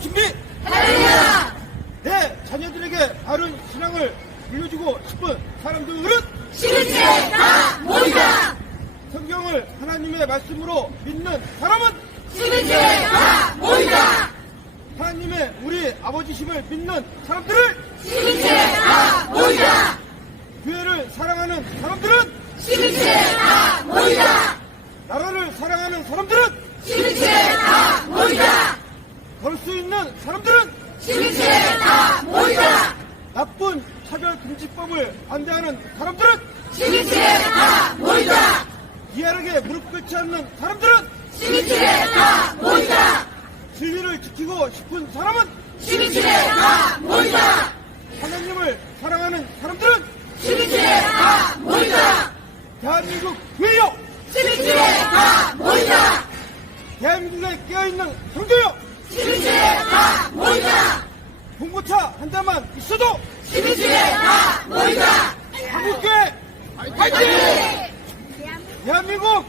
준비! 할렐루야! 내 자녀들에게 바른 신앙을 물려주고 싶은 사람들은 11체 다 모이자! 성경을 하나님의 말씀으로 믿는 사람은 11체 다 모이자! 하나님의 우리 아버지심을 믿는 사람들을 11체 다 모이자! 교회를 사랑하는 사람들은 11체 다 모이자! 나라를 사랑하는 사람들은 11체 다 모이자! 걸수 있는 사람들은 11체 다 모이자! 나쁜 차별 금지법을 반대하는 사람들은 11체 다 모이자! 희한하게 무릎 꿇지 않는 사람들은 11체 다 모이자! 진리를 지키고 싶은 사람은 11체 다 모이자! 하나님을 사랑하는 사람들은 11체 다 모이자! 대한민국 교회요 11체 다 모이자! 대한민국에 깨어있는 성도요 11체 다 한 대만 있어도 11체 다 모이자! 한국교회 화이팅! 대한민국